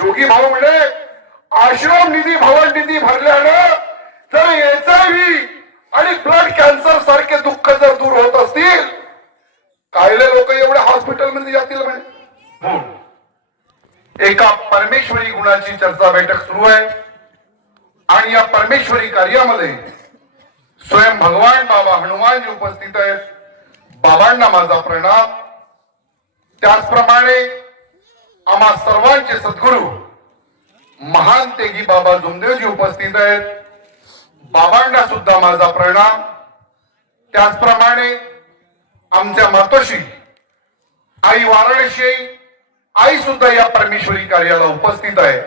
जोगी भाऊ म्हणे आश्रम निधी भवन निधी भरल्यानं जर HIV आणि ब्लड कॅन्सर सारखे दुःख जर दूर होत असतील, कायले लोक एवढ्या हॉस्पिटलमध्ये जातील म्हणे. एका परमेश्वरी गुणाची चर्चा बैठक सुरू आहे आणि या परमेश्वरी कार्यामध्ये स्वयं भगवान बाबा हनुमानजी उपस्थित आहेत. बाबांना माझा प्रणाम. त्याचप्रमाणे आम्हा सर्वांचे सद्गुरू महान तेगी बाबा जुमदेवजी उपस्थित आहेत. बाबांना सुद्धा माझा प्रणाम. त्याचप्रमाणे आमच्या मातोश्री आई वाराणसी आई सुद्धा या परमेश्वरी कार्याला उपस्थित आहे.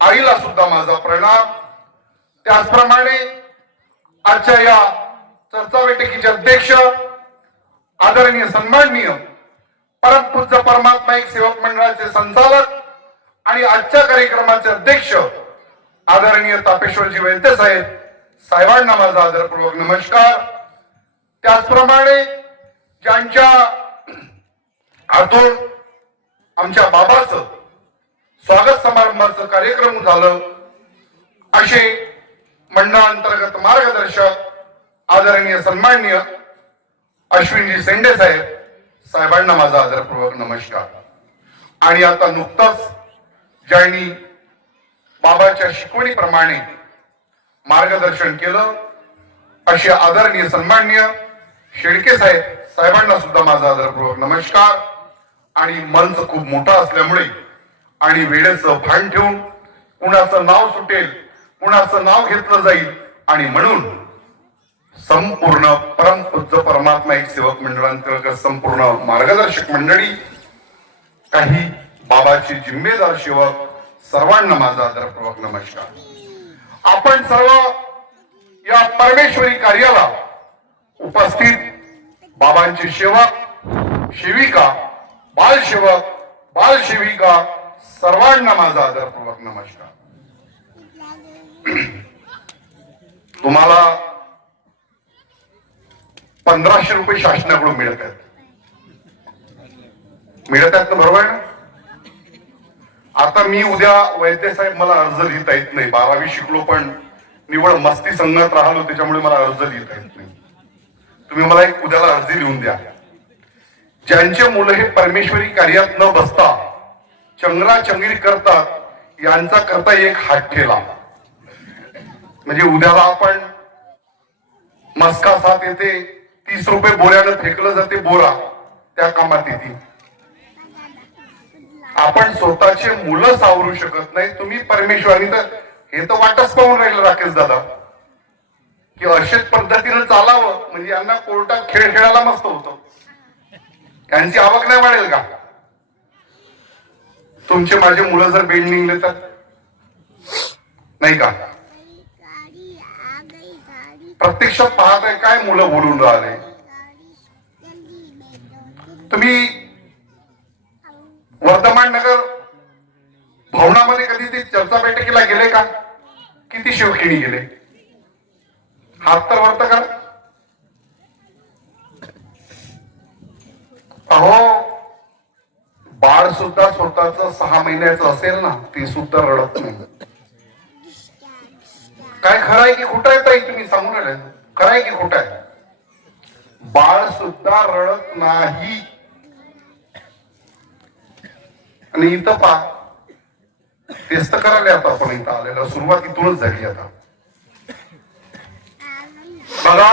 आईला सुद्धा माझा प्रणाम. त्याचप्रमाणे आजच्या या चर्चा बैठकीचे अध्यक्ष आदरणीय सन्माननीय परमपूज्य परमात्मा एक सेवक मंडळाचे संचालक आणि आजच्या कार्यक्रमाचे अध्यक्ष आदरणीय तापेश्वरजी वैद्य साहेब साहेबांना माझा आदरपूर्वक नमस्कार. त्याचप्रमाणे ज्यांच्या हातून आमच्या बाबाचं स्वागत समारंभाचं कार्यक्रम झालं असे मंडळांतर्गत मार्गदर्शक आदरणीय सन्माननीय अश्विनजी सेंडे साहेब साहेबांना माझा आदरपूर्वक नमस्कार. आणि आता नुकतंच ज्यांनी बाबाच्या शिकवणीप्रमाणे मार्गदर्शन केलं असे आदरणीय सन्माननीय शेळके साहेब साहेबांना सुद्धा माझा आदरपूर्वक नमस्कार. आणि मंच खूप मोठा असल्यामुळे आणि वेळेचं भान ठेवून कुणाचं नाव सुटेल कुणाचं नाव घेतलं जाईल आणि म्हणून संपूर्ण परमपूज्य परमात्मा एक सेवक मंडळांतर्गत संपूर्ण मार्गदर्शक मंडळी काही बाबाचे जिम्मेदार सेवक सर्वांना माझा आदरपूर्वक नमस्कार. आपण सर्व या परमेश्वरी कार्याला उपस्थित बाबांचे सेवक सेविका बालसेवक बालसेविका सर्वांना माझा आदरपूर्वक नमस्कार. तुम्हाला 1500 रुपये शासनाकडून मिळत आहेत ना, बरोबर ना? आता मी उद्या वैद्य साहेब मला अर्ज लिहिता येत नाही. 12वी शिकलो पण निवड मस्ती संगत राहिलो त्याच्यामुळे मला अर्ज लिहिता येत नाही. तुम्ही मला एक उद्याला अर्ज लिहून द्या. ज्यांचे मुलं हे परमेश्वरी कार्यात न बसता चंगराचंगरी करतात यांचा करता एक हात ठेला. म्हणजे उद्याला आपण मस्का साथ येते 30 रुपये बोऱ्यानं फेकलं जाते बोरा त्या कामात येते. आपण स्वतःचे मुलं सावरू शकत नाही. तुम्ही परमेश्वराने तर हे तर वाटच पाहून राहिलं राकेश दादा की अशाच पद्धतीनं चालावं म्हणजे यांना कोर्टात खेळ खेळायला मस्त होतं. त्यांची आवक नाही वाढेल का? तुमचे माझे मुलं जर बेंड निघले तर नाही का? प्रत्यक्षात पाहताय काय मुलं बोलून राहिले. तुम्ही वर्धमान नगर भवनामध्ये कधी ते चर्चा बैठकीला गेले का? किती शिवखिणी गेले? हात तर वर्त करा. अहो बाळ सुद्धा स्वतःच 6 महिन्याचं असेल ना ते सुद्धा रडत नाही. काय खरं आहे की खोटं आहे ताई? तुम्ही सांगून राहिले खरं आहे की खोटं आहे? बाळ सुद्धा रडत नाही. आणि इथं पा तेच तर करायला आता आपण इथं आलेलं सुरुवातीतूनच झाली. आता बघा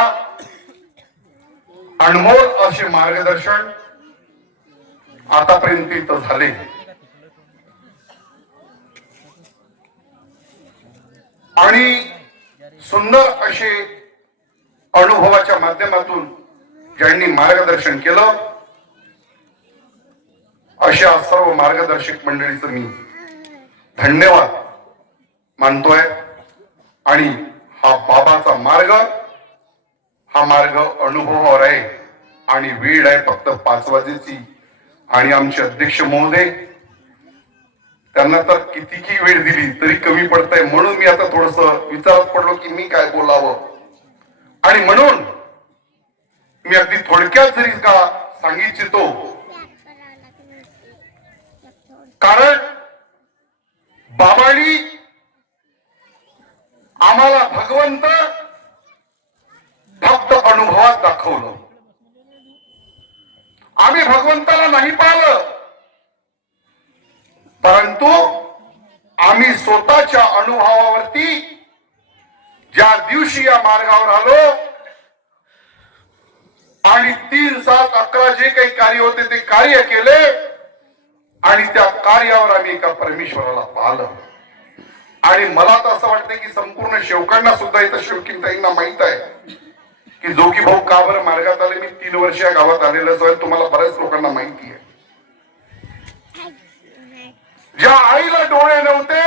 अनमोल असे मार्गदर्शन आतापर्यंत इथं झाले. आणि सुंदर असे अनुभवाच्या माध्यमातून ज्यांनी मार्गदर्शन केलं अशा सर्व मार्गदर्शक मंडळीचं मी धन्यवाद मानतोय. आणि हा बाबाचा मार्ग हा मार्ग अनुभवावर आहे आणि वेळ आहे फक्त 5 वाजेची. आणि आमचे अध्यक्ष महोदय त्यांना तर कितीही वेळ दिली तरी कमी पडतंय. म्हणून मी आता थोडस विचारात पडलो की मी काय बोलावं. आणि म्हणून मी अगदी थोडक्यात जरी का सांगिततो कारण आणि आम्हाला भगवंत फक्त अनुभवात दाखवलं. आम्ही भगवंताला नाही पाहिलं, परंतु आम्ही स्वतःच्या अनुभवावरती ज्या दिवशी या मार्गावर आलो आणि 3, 7, 11 जे काही कार्य होते ते कार्य केले आणि त्या कार्यावर आम्ही एका परमेश्वराला पाहिलं. आणि मला तर असं वाटतं की संपूर्ण शेवकांना सुद्धा इथं शेवकीताईंना माहित आहे की जोगी भाऊ का बरं मार्गात आले. मी 3 वर्ष या गावात आलेलं आहे, तुम्हाला बऱ्याच लोकांना माहिती आहे. ज्या आईला डोळे नव्हते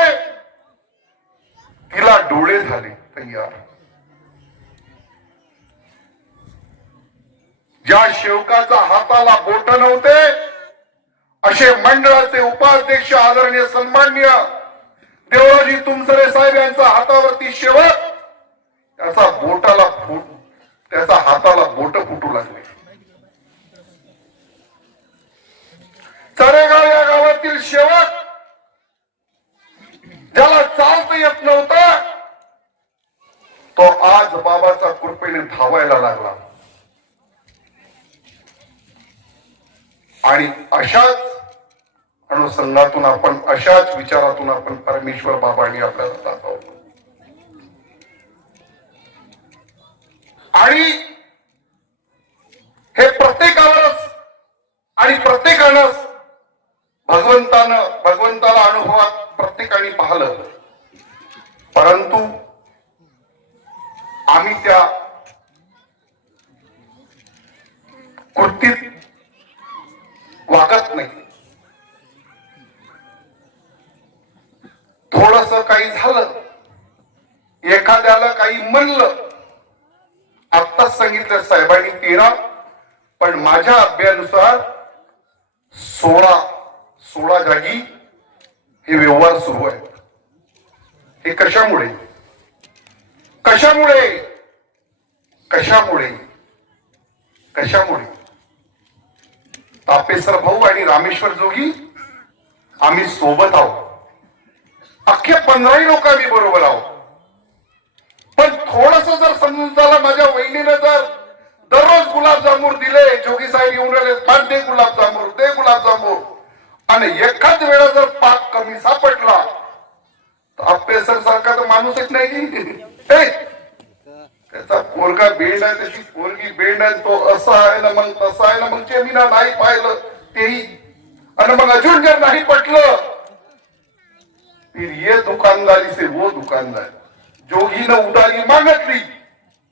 तिला डोळे झाले तयार. ज्या शेवकाचा हाताला बोट नव्हते असे मंडळाचे उपाध्यक्ष आदरणीय सन्माननीय देवराजी तुमसरे साहेब यांचा हातावरती शेवक त्याचा हाताला बोट फुटू लागले. चरेगाव या गावातील शेवक ज्याला चालता येत नव्हता तो आज बाबाचा कृपेने धावायला लागला. आणि अशाच अनुसंधानातून आपण अशाच विचारातून आपण परमेश्वर बाबांनी आपल्याला दाखवलं. आणि हे प्रत्येकावरच आणि प्रत्येकानंच भगवंताला अनुभवात प्रत्येकाने पाहिलं, परंतु आम्ही त्या कृतीत वागत नाही. थोडस काही झालं, एखाद्याला काही म्हणलं, आत्ताच सांगितलं साहेबांनी 13, पण माझ्या अभ्यानुसार 16 जागी हे व्यवहार सुरू आहेत. हे कशामुळे कशामुळे कशामुळे कशामुळे तापेसर भाऊ आणि रामेश्वर जोगी आम्ही सोबत आहोत. अख्खे 15 लोक आम्ही बरोबर आहोत. पण थोडस जर समजून झालं, माझ्या वहिनीने जर दररोज गुलाबजामुन दिले, जोगी साहेब येऊन राहिले, दे गुलाबजामुन, दे गुलाबजामुन, आणि एखाद वेळा जर पाक कमी सापडला तर अप्पेसर सारखा तर माणूसच नाही. त्याचा पोरगा बेंड आहे, त्याची पोरगी बेंड आहे, तो असा आहे ना मग तसा आहे ना मग जे मी नाही पाहिलं तेही, आणि मग अजून जर नाही पटलं फिर ये दुकानदारी से वो दुकानदार. जोगीनं उधारी मागितली,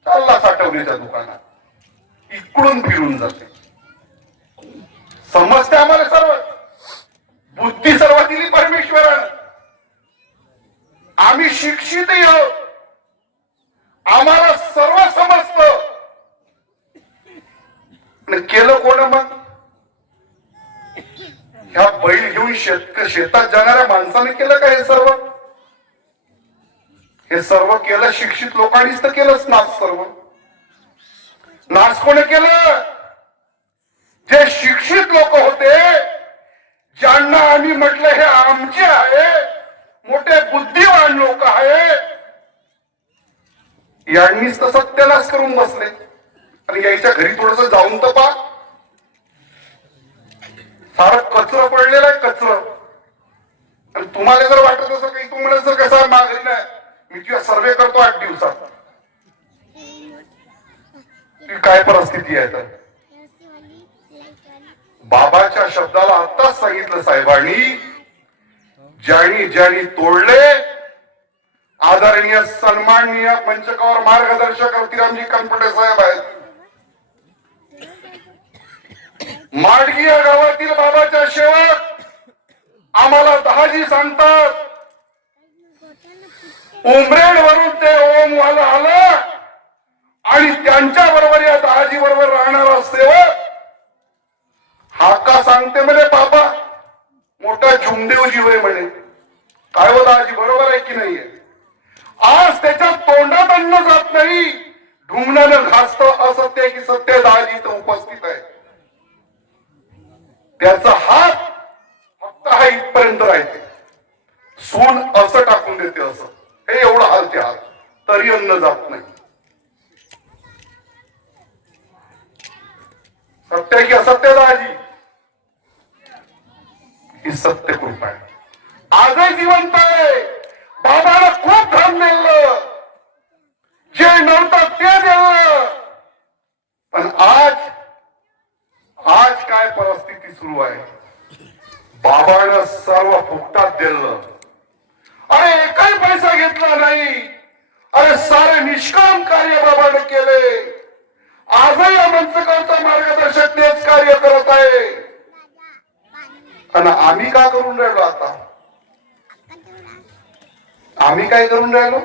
चालला साठवण्याच्या दुकानात, इकडून फिरून जाते. समजते आम्हाला सर्व, बुद्धी सर्व दिली परमेश्वरानं. आम्ही शिक्षितही आहोत, आम्हाला सर्व समजतं. केलं कोण मग? ह्या बैल घेऊन शेतात जाणाऱ्या माणसाने केलं का हे सर्व? हे सर्व केलं शिक्षित लोकांनीच तर केलंच. नाच सर्व नाच कोणी केलं? जे शिक्षित लोक होते, ज्यांना आम्ही म्हटलं हे आमचे आहे, मोठे बुद्धिवान लोक आहे, यांनीच तर सत्यानाश करून बसले. आणि यायच्या घरी थोडस जाऊन तर पा, सारं कचरं पडलेलं आहे, कचरं. आणि तुम्हाला जर वाटत असं काही, तुम्हाला जर कसं मागणी नाही, मी तुझा सर्वे करतो 8 दिवसात, काय परिस्थिती आहे. तर बाबाच्या शब्दाला आत्ताच सांगितलं साहेबांनी, ज्यांनी ज्यांनी तोडले, आदरणीय सन्माननीय पंचकौर मार्गदर्शक रतिरामजी कनपटे साहेब आहेत. माडगी या गावातील बाबाच्या सेवक आम्हाला दहाजी सांगतात. उमरेड वरून ते ओमवाला आला आणि त्यांच्या बरोबर या दहाजी बरोबर राहणारा सेवक हा का सांगते म्हणे, बाबा मोठा झुमदेवजी होय म्हणे. काय हो दहाजी, बरोबर आहे की नाहीये? आज त्याच्या तोंडात अन्न जात नाही, ढुंगणानं घासत असत्य की सत्य दहाजी इथं उपस्थित आहे. त्याचा हात फक्त हा इथपर्यंत राहते. सून असट देते असं, हे एवढं हाल ते हाल, तरी अन्न जात नाही. सत्य की असत्य दाजी? ही सत्य कृपा आहे. आजही जिवंत आहे. बाबाला खूप धन दिलं, जे नव्हतं ते दिलं, पण आज काय परिस्थिती सुरू आहे? बाबानं सर्व फुकटात दिलं. अरे एकही पैसा घेतला नाही. अरे सारे निष्काम कार्य बाबाने केले. आजही या मंचकरचा मार्गदर्शक तेच कार्य करत आहे. आणि आम्ही काय करून राहिलो आता? आम्ही काय करून राहिलो?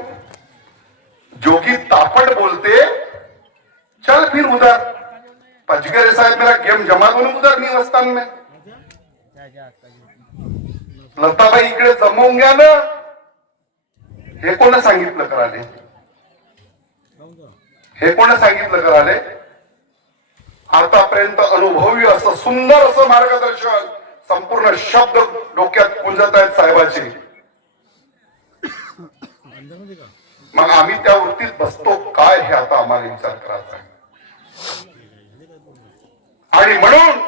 जोगी तापट बोलते, चल फिर उधर. पचगरे साहब मेरा गेम जमा करो उधर निवस्थान में. लताबाई इकडे जमवून घ्या ना. हे कोण सांगितलं कराले? हे कोण सांगितलं कराले? आतापर्यंत अनुभवी असं सुंदर असं मार्गदर्शन, संपूर्ण शब्द डोक्यात गुंजत आहेत साहेबाचे. मग आम्ही त्या वृत्तीत बसतो काय, हे आता आम्हाला विचार करायचा आहे. आणि म्हणून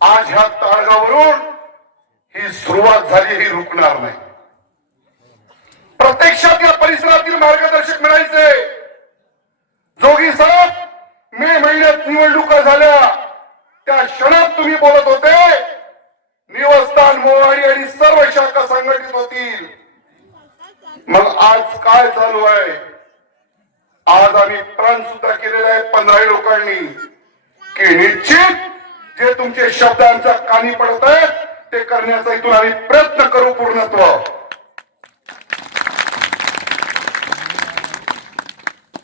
आज ह्या ताळगावरून ही सुरुवात झाली, ही रुकणार नाही. प्रत्यक्षात या परिसरातील मार्गदर्शक म्हणायचे, जोगी साहेब मे महिन्यात निवडणुका झाल्या, त्या क्षणात तुम्ही बोलत होते निवस्थान, मोवाडी आणि सर्व शाखा संघटित होतील. मग आज काय चालू आहे? आज आम्ही प्रण सुद्धा केलेला आहे 15 लोकांनी, की निश्चित जे तुमचे शब्द आमच्या कानी पडत आहेत ते करण्याचा इथून आम्ही प्रयत्न करू पूर्णत्व.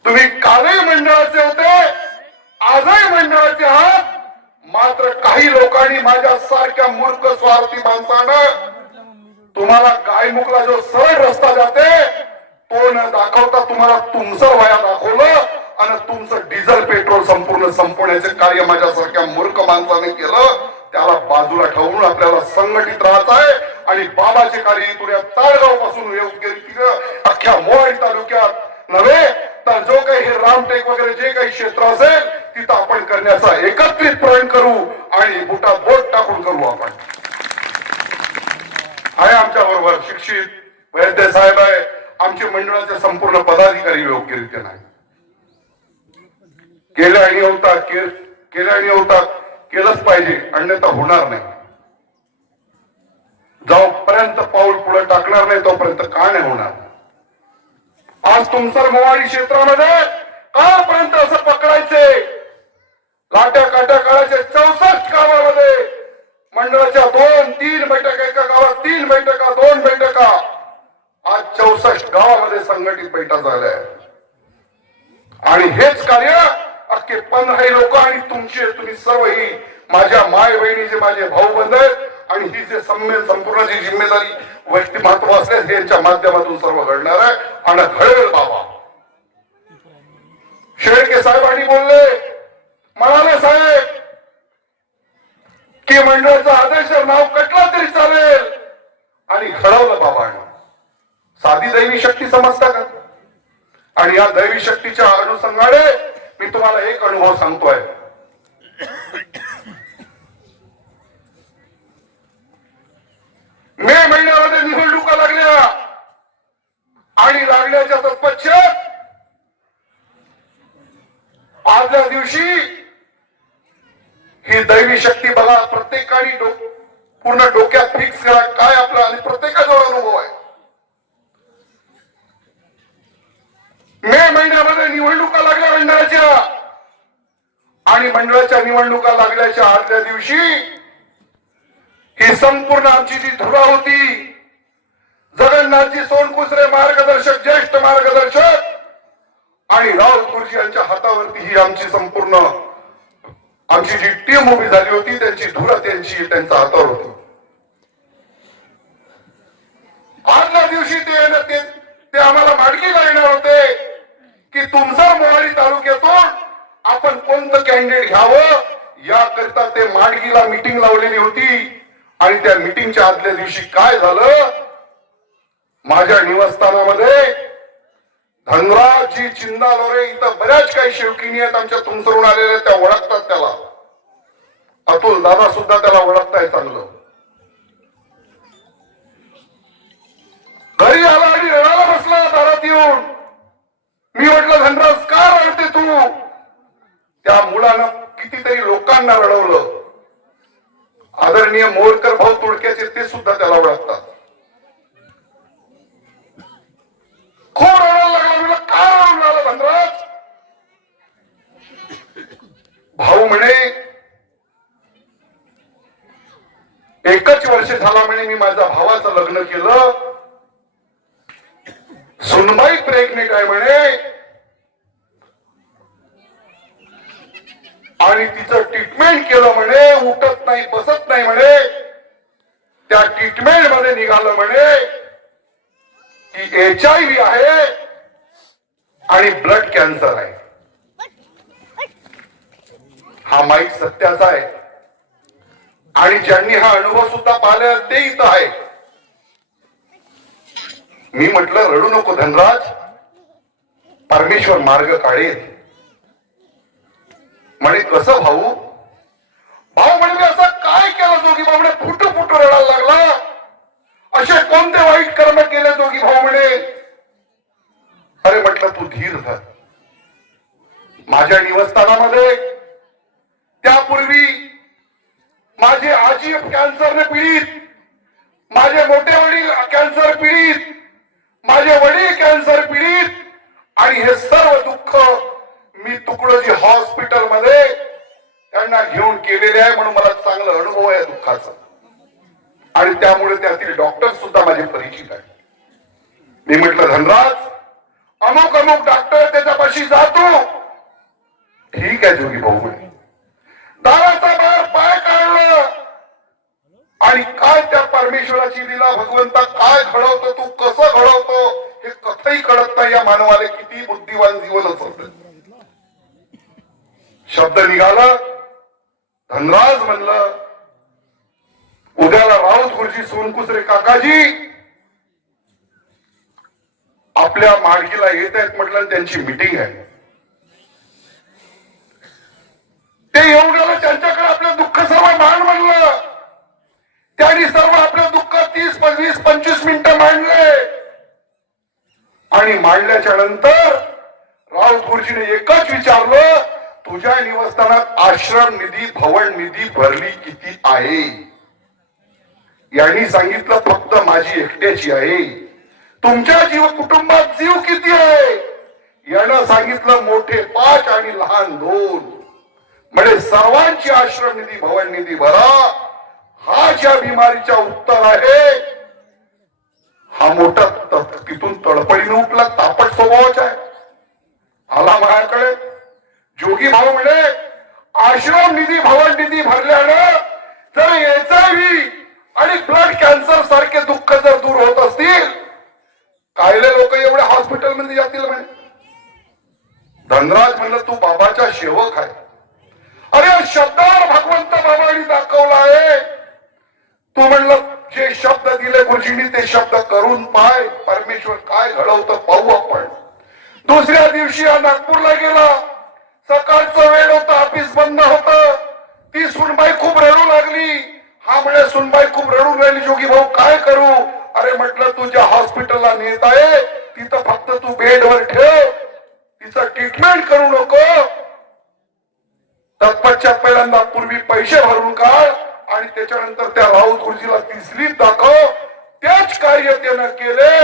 तुम्ही कालही मंडळाचे होते, आजही मंडळाचे आहात. मात्र काही लोकांनी माझ्या सारख्या मूर्ख स्वार्थी माणसानं तुम्हाला गायमुखला जो सरळ रस्ता जाते तो न दाखवता तुम्हाला तुमचं वया दाखवलं आणि तुमचं डिझेल पेट्रोल संपूर्ण संपवण्याचे कार्य माझ्यासारख्या मूर्ख माणसाने केलं. त्याला बाजूला ठेवून आपल्याला संघटित राहायचं आहे आणि बाबाचे कार्य इथून या ताळगाव पासून योग्य रीतीनं अख्ख्या मोवाडी तालुक्यात नव्हे तर जो काही हे रामटेक वगैरे जे काही क्षेत्र असेल तिथं आपण करण्याचा एकत्रित प्रयत्न करू आणि बुटात बोट टाकून करू. आपण आहे आमच्या बरोबर शिक्षित वैद्य साहेब आहे, आमचे मंडळाचे संपूर्ण पदाधिकारी योग्यरित्या नाही. केल्या आणि होता केलंच पाहिजे, अन्यथा होणार नाही. जोपर्यंत पाऊल पुढे टाकणार नाही तोपर्यंत का नाही होणार? आज तुमचं मोवाडी क्षेत्रामध्ये कालपर्यंत असं पकडायचे, लाट्या काट्या काढायचे 64 गावामध्ये मंडळाच्या 2-3 बैठका, एका गावात 3 बैठका, 2 बैठका. आज 64 गावामध्ये संघटित बैठका झाल्या आणि हेच कार्य अख्खे 15 लोक आणि तुम्ही सर्व ही माझ्या माय बहिणीचे माझे भाऊ बंध आहेत आणि ही जे संपूर्ण जी जिम्मेदारी व्यक्तिमत्व असले यांच्या माध्यमातून सर्व घडणार आहे आणि घडेल. बाबा शेळके साहेबांनी बोलले, म्हणाले साहेब की मंडळाचा आदेश नाव कटला तरी चालेल आणि घडवलं बाबांना. साधी दैवी शक्ती समजता का? आणि या दैवी शक्तीच्या अनुषंगाने मी तुम्हाला एक अनुभव सांगतोय. मे महिन्यामध्ये निवडणुका लागल्या आणि लागल्याच्या तत्पश्चात आजच्या दिवशी ही दैवी शक्ती बघा, प्रत्येकाने पूर्ण डोक्यात फिक्स करा काय आपला आणि प्रत्येकाचा अनुभव आहे. मे महिन्यामध्ये निवडणुका लागल्या मंडळाच्या आणि मंडळाच्या निवडणुका लागल्याच्या आदल्या दिवशी ही संपूर्ण आमची जी धुरा होती, जगन्नाथजी सोनकुसरे मार्गदर्शक, ज्येष्ठ मार्गदर्शक आणि राहुल गुरुजी यांच्या हातावरती ही आमची संपूर्ण आमची जी टीम उभी झाली होती त्यांची धुरा त्यांच्या हातावर होती. आदल्या दिवशी ते आम्हाला माडगीला येणार होते की तुमसर मोवाडी तालुक्यातून आपण कोणतं कॅन्डिडेट घ्यावं याकरिता ते माडगीला मीटिंग लावलेली होती. आणि त्या मीटिंगच्या आदल्या दिवशी काय झालं, माझ्या निवासस्थानामध्ये धनराजजी चिंदालोरे इथं बऱ्याच काही शेवकिनी आहेत आमच्या तुमसरून आलेल्या, त्या ओळखतात त्याला. अतुल दादा सुद्धा त्याला ओळखताय चांगलं. घरी आला आणि रडायला बसला दारात येऊन. मी म्हटलं धनराज का रडते तू? त्या मुलानं कितीतरी लोकांना रडवलं. आदरणीय मोरकर भाऊ तुडक्याचे ते सुद्धा त्याला ओळखतात. खूप रडायला लागला. मला काय रडून आलं धनराज? भाऊ म्हणे एकच वर्ष झाला म्हणे मी माझ्या भावाचं लग्न केलं. सुनबाई प्रेग्नेंट आहे म्हणे आणि तिचं ट्रीटमेंट केलं म्हणे. उठत नाही बसत नाही म्हणे. त्या ट्रीटमेंट मध्ये निघालं म्हणे की HIV आहे आणि ब्लड कॅन्सर आहे. हा माईक सत्याचा आहे आणि ज्यांनी हा अनुभव सुद्धा पाहिला ते इथं आहे. मी म्हटलं रडू नको धनराज, परमेश्वर मार्ग काढेल. म्हणे कसं भाऊ? भाऊ म्हणे मी असं काय केलं जोगी भाऊ? म्हणे फुटू फुटू रडायला लागला. असे कोणते वाईट कर्म केले जोगी भाऊ? म्हणे अरे म्हटलं तू धीर धर. माझ्या निवासस्थानामध्ये त्यापूर्वी माझे आजी कॅन्सरने पीडित, माझे मोठे वडील कॅन्सर पीडित, माझे वडील कॅन्सर पीडित आणि हे सर्व दुःख मी तुकडोजी हॉस्पिटल मध्ये त्यांना घेऊन केलेले आहे. म्हणून मला चांगला अनुभव आहे दुःखाचा आणि त्यामुळे त्यातील डॉक्टर सुद्धा माझे परिचित आहे. मी म्हटलं धनराज अमुक अमुक डॉक्टर त्याच्यापाशी जातो. ठीक आहे जोगी भाऊ म्हणे. दाराचा बाहेर पाय काढलं आणि काय त्या परमेश्वराची लीला भगवंता काय घडवतो, तू कसं घडवतो हे कथही कळत नाही या मानवाला. किती बुद्धिवान जीवन असत. शब्द निघाला. धनराज म्हणलं उद्याला राऊत गुरुजी सोनकुसरे काकाजी आपल्या माडगीला येत आहेत म्हटलं. त्यांची मीटिंग आहे. ते येऊन गेलं. त्यांच्याकडे आपलं दुःख सर्व मान म्हणलं. त्यांनी सर्व आपलं दुःख 30, 20, 25 मिनिटं मांडले आणि मांडल्याच्या नंतर राऊत गुरुजीने एकच विचारलं, तुझ्या निवासस्थानात आश्रम निधी भवन निधी भरली किती आहे? यांनी सांगितलं फक्त माझी एकट्याची आहे. तुमच्या जीव कुटुंबात जीव किती आहे? यानं सांगितलं मोठे 5 आणि लहान 2. म्हणजे सर्वांची आश्रम निधी भवन निधी भरा. हा ज्या बिमारीचा उत्तर आहे हा मोठा तिथून तडपडीने उठला. तापट स्वभावाचा आहे. आला माझ्याकडे. जोगी भाऊ म्हणे आश्रम निधी भवन निधी भरल्यानं जर HIV आणि ब्लड कॅन्सर सारखे दुःख जर दूर होत असतील, कायले लोक एवढ्या हॉस्पिटलमध्ये जातील म्हणे. धनराज म्हणलं तू बाबाचा सेवक आहे. अरे शब्दावर भगवंत बाबांनी दाखवला आहे. तू म्हणलं जे शब्द दिले गुरुजींनी ते शब्द करून पाय. परमेश्वर काय घडवतं पाहू आपण. दुसऱ्या दिवशी हा नागपूरला गेला. सकाळचं वेळ होता. ऑफिस बंद होतं. ती सुनबाई खूप रडू लागली. हा म्हणे सुनबाई खूप रडून राहिली. जोगी भाऊ काय करू? अरे म्हटलं तू ज्या हॉस्पिटलला नेत आहे तिथं फक्त तू बेडवर ठेव. तिचं ट्रीटमेंट करू नको. तत्पश्चात पहिल्यांदा पूर्वी पैसे भरून काढ आणि त्याच्यानंतर त्या राऊत गुरुजीला तिसरीत दाखव. तेच कार्य त्यानं केले.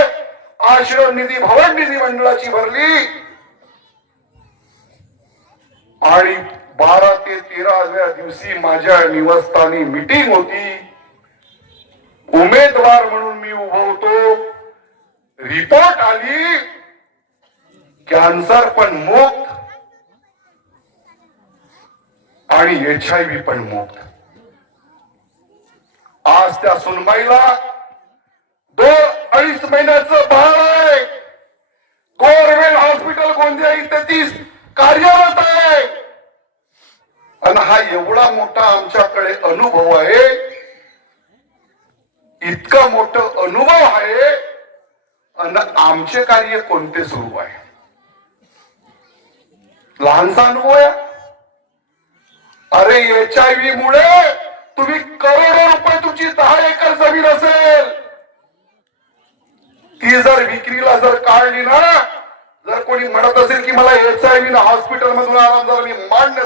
आश्रम निधी भवन निधी मंडळाची भरली आणि 12 ते 13व्या दिवशी माझ्या निवासस्थानी मीटिंग होती. उमेदवार म्हणून मी उभं होतो. रिपोर्ट आली कॅन्सर पण मुक्त आणि HIV पण मुक्त. आज त्या सुनबाईला 2-2.5 महिन्याचं बाळ आहे. गव्हर्नमेंट हॉस्पिटल गोंदिया इथे 30 कार्यरत आहे. आणि हा एवढा मोठा आमच्याकडे अनुभव आहे. इतका मोठा अनुभव आहे आणि आमचे कार्य कोणते सुरू आहे? लहानसा अनुभव आहे. अरे HIV मुळे तुम्ही करोडो रुपये, तुमची 10 एकर जमीन असेल ती जर विक्रीला जर काढली ना, जर कोणी म्हणत असेल की मला HIV ना हॉस्पिटल मधून आराम झाला, मी मान्य